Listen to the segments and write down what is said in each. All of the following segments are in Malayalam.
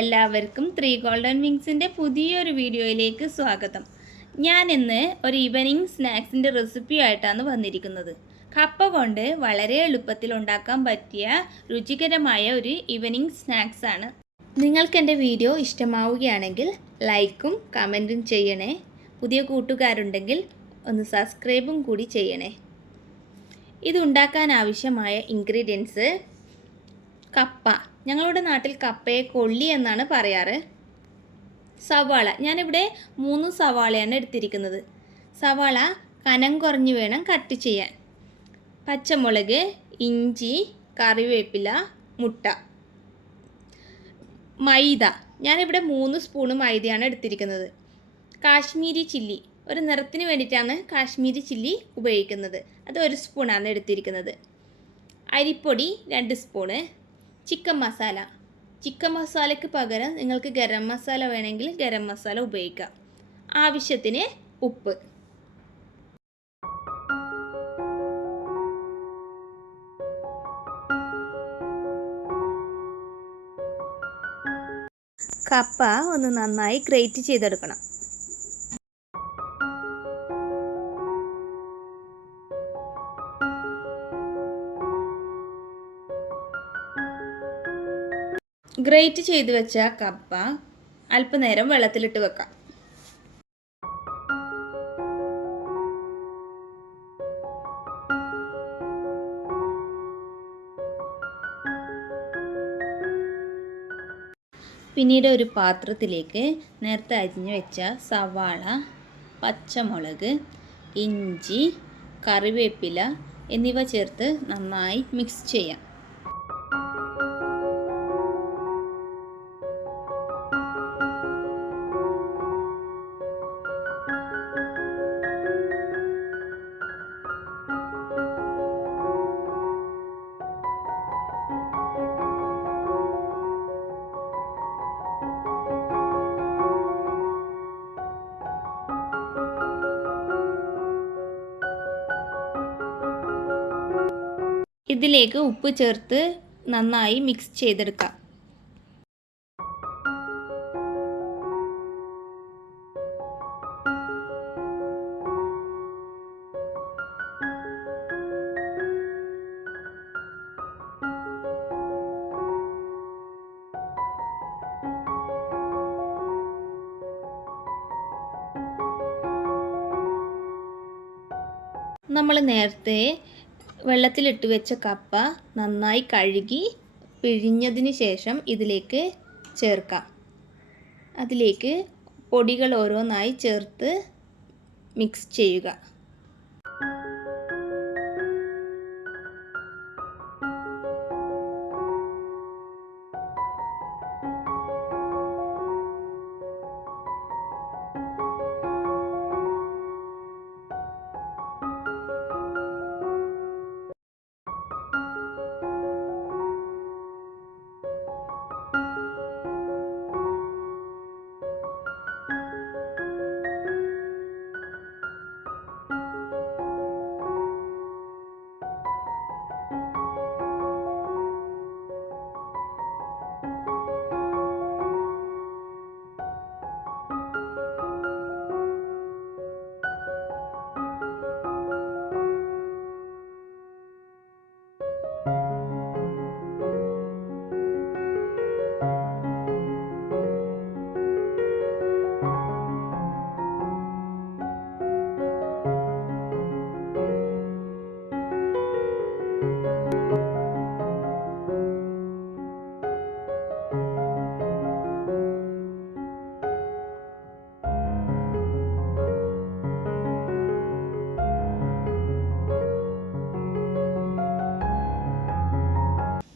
എല്ലാവർക്കും 3 ഗോൾഡൻ വിങ്സിൻ്റെ പുതിയൊരു വീഡിയോയിലേക്ക് സ്വാഗതം. ഞാൻ ഇന്ന് ഒരു ഈവനിങ് സ്നാക്സിൻ്റെ റെസിപ്പി ആയിട്ടാണ് വന്നിരിക്കുന്നത്. കപ്പ കൊണ്ട് വളരെ എളുപ്പത്തിൽ ഉണ്ടാക്കാൻ പറ്റിയ രുചികരമായ ഒരു ഈവനിങ് സ്നാക്സ് ആണ്. നിങ്ങൾക്ക് എൻ്റെ വീഡിയോ ഇഷ്ടമാവുകയാണെങ്കിൽ ലൈക്കും കമൻറ്റും ചെയ്യണേ. പുതിയ കൂട്ടുകാരുണ്ടെങ്കിൽ ഒന്ന് സബ്സ്ക്രൈബും കൂടി ചെയ്യണേ. ഇത് ഉണ്ടാക്കാൻ ആവശ്യമായ ഇൻഗ്രീഡിയൻസ്: കപ്പ, ഞങ്ങളുടെ നാട്ടിൽ കപ്പയെ കൊള്ളി എന്നാണ് പറയാറ്. സവാള, ഞാനിവിടെ 3 സവാളയാണ് എടുത്തിരിക്കുന്നത്. സവാള കനം കുറഞ്ഞ് വേണം കട്ട് ചെയ്യാൻ. പച്ചമുളക്, ഇഞ്ചി, കറിവേപ്പില, മുട്ട. മൈദ, ഞാനിവിടെ 3 സ്പൂൺ മൈദയാണ് എടുത്തിരിക്കുന്നത്. കാശ്മീരി ചില്ലി, ഒരു നിറത്തിന് വേണ്ടിയിട്ടാണ് കാശ്മീരി ചില്ലി ഉപയോഗിക്കുന്നത്. അത് 1 സ്പൂണാണ് എടുത്തിരിക്കുന്നത്. അരിപ്പൊടി 2 സ്പൂണ്. ചിക്കൻ മസാല, ചിക്കൻ മസാലയ്ക്ക് പകരം നിങ്ങൾക്ക് ഗരം മസാല വേണമെങ്കിൽ ഗരം മസാല ഉപയോഗിക്കാം. ആവശ്യത്തിന് ഉപ്പ്. കപ്പ ഒന്ന് നന്നായി ഗ്രേറ്റ് ചെയ്തെടുക്കണം. ഗ്രേറ്റ് ചെയ്ത് വെച്ച കപ്പ അല്പനേരം വെള്ളത്തിലിട്ട് വെക്കാം. പിന്നീട് ഒരു പാത്രത്തിലേക്ക് നേരത്തെ അരിഞ്ഞു വെച്ച സവാള, പച്ചമുളക്, ഇഞ്ചി, കറിവേപ്പില എന്നിവ ചേർത്ത് നന്നായി മിക്സ് ചെയ്യാം. ഇതിലേക്ക് ഉപ്പ് ചേർത്ത് നന്നായി മിക്സ് ചെയ്തെടുക്കാം. നമ്മൾ നേരത്തെ വെള്ളത്തിലിട്ട് വെച്ച കപ്പ നന്നായി കഴുകി പിഴിഞ്ഞതിന് ശേഷം ഇതിലേക്ക് ചേർക്കാം. അതിലേക്ക് പൊടികൾ ഓരോന്നായി ചേർത്ത് മിക്സ് ചെയ്യുക.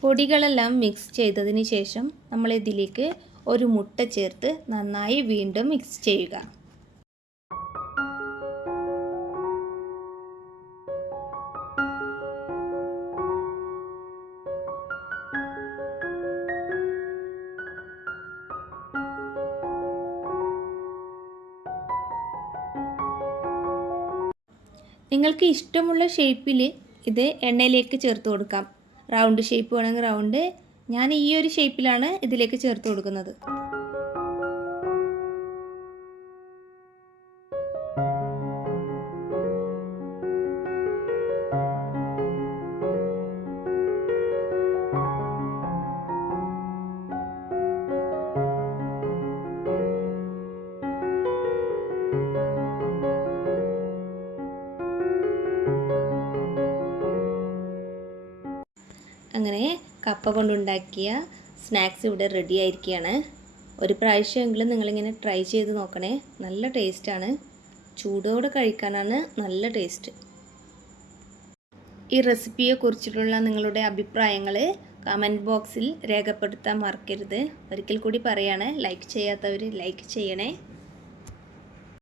പൊടികളെല്ലാം മിക്സ് ചെയ്തതിന് ശേഷം നമ്മൾ ഇതിലേക്ക് ഒരു മുട്ട ചേർത്ത് നന്നായി വീണ്ടും മിക്സ് ചെയ്യുക. നിങ്ങൾക്ക് ഇഷ്ടമുള്ള ഷേപ്പിൽ ഇത് എണ്ണയിലേക്ക് ചേർത്ത് കൊടുക്കാം. റൗണ്ട് ഷേപ്പ് വേണമെങ്കിൽ റൗണ്ട്, ഞാൻ ഈ ഒരു ഷേപ്പിലാണ് ഇതിലേക്ക് ചേർത്ത് കൊടുക്കുന്നത്. അങ്ങനെ കപ്പ കൊണ്ടുണ്ടാക്കിയ സ്നാക്സ് ഇവിടെ റെഡി ആയിരിക്കുകയാണ്. ഒരു പ്രാവശ്യമെങ്കിലും നിങ്ങളിങ്ങനെ ട്രൈ ചെയ്ത് നോക്കണേ. നല്ല ടേസ്റ്റാണ്. ചൂടോടെ കഴിക്കാനാണ് നല്ല ടേസ്റ്റ്. ഈ റെസിപ്പിയെക്കുറിച്ചിട്ടുള്ള നിങ്ങളുടെ അഭിപ്രായങ്ങൾ കമൻറ്റ് ബോക്സിൽ രേഖപ്പെടുത്താൻ മറക്കരുത്. ഒരിക്കൽ കൂടി പറയാണ്, ലൈക്ക് ചെയ്യാത്തവർ ലൈക്ക് ചെയ്യണേ.